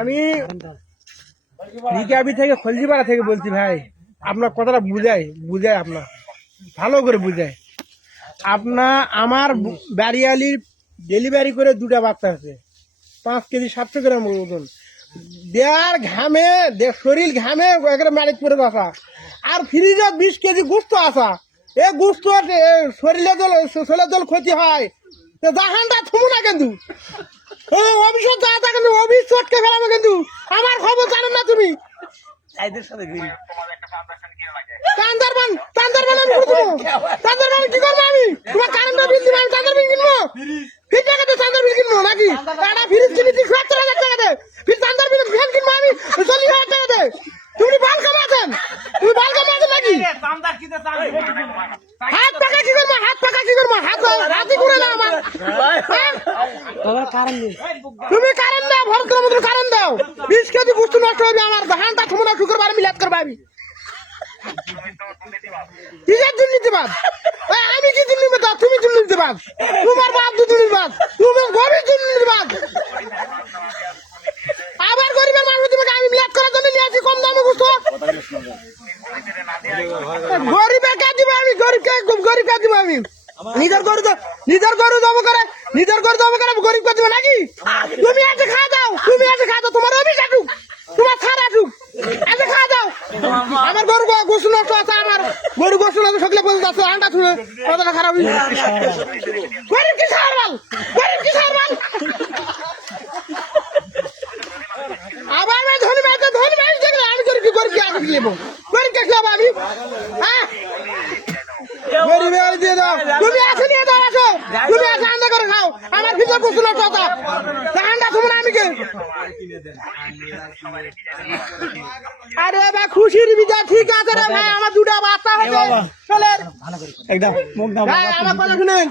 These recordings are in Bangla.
আমি রিকাবি থেকে খলজিপাড়া থেকে বলছি ভাই, আপনার কথাটা বুঝায় আপনার ভালো করে বুঝায়। আমার বাড়িয়ালির ডেলিভারি করে 2টা বাচ্চা আছে, 5 কেজি 700 গ্রাম ওজন, দেয়ার ঘামে শরীর ঘামে ম্যারেজ করে বসা, আর ফ্রিজে 20 কেজি গুস্ত আসা। এ গুস্ত শরীরে জল ক্ষতি হয়, জাহানটা থুমু না কিন্তু অভিষেক দাদা কিন্তু অভিষেক চটকে ফেলাবো কিন্তু। আমার খবর জানেন না তুমি? তান্দারবান আমি করবো, তান্দারবান কি করবো আমি? তোমার কারেন্টের বিল দিবো, আমি তান্দার বিল কিনবো, ফির টাকাতে তান্দার বিল কিনবো নাকি? একটা ফ্রিজ কিনেছি 70,000 টাকাতে, ফির তান্দার বিল ফ্যান কিনবো আমি 40,000 টাকাতে। তুমি বাল কামাচ্ছেন নাকি? হাত পাকা কি করবো, হাতই করে না আমার। তুমি কারেন্ট দাও, ভরত করে মতো কারেন্ট দাও। 20 কেজি বস্তু নষ্ট হবে আমার, ধানটা থমনা শুক্রবার মিলাদ করবো আমি। কিসের দুর্নীতিবাদ? আমি কি দুর্নীতিবাদ? তুমি দুর্নীতিবাদ, তোমার বাপ দুর্নীতিবাদ, তুমি গরিব দুর্নীতিবাদ। আবার গরিবের মানুষ তোমাকে আমি মিলাদ করার জন্য নিয়ে আসি কম দামে বুঝতো। গরিবের কাজ দিব আমি, গরিব কাজ দিব আমি। নিজের গরু জব করে গরিব কাজ দিব নাকি? তুমি এসে খা দাও, তোমার অভিষ আসুক, তোমার ছাড় আসুক, এসে খা দাও। আমার গরু গোসু নষ্ট আছে, আমার গরু গোসু নষ্ট সকলে বলতে আছে, আন্ডা ছুড়ে কথাটা খারাপ। গরিব কি সারবাল, আবার আমি ধনী মাইজ দেখলে আমি গরিব কি আগে নেবো, গরিব কে খাবো আমি? হ্যাঁ দিয়ে দাও, তুমি আসে নিয়ে দাও, আসো তুমি আসে আন্ডা করে খাও। আমার ভিতর গোসু নষ্ট আছে, আন্ডা তোমরা আমি কে? আরে ভাই খুশির বিজয় ঠিক আছে রে ভাই, আমার 2টা বাচ্চা হয়েছে। চলে আমার কথা শুনেন,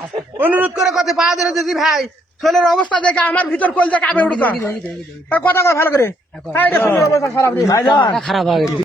অনুরোধ করে কথা পাওয়া দিয়েছি ভাই। ছেলের অবস্থা দেখে আমার ভিতর কলজা কাঁপে উঠছে। কথা ভালো করে, অবস্থা খারাপ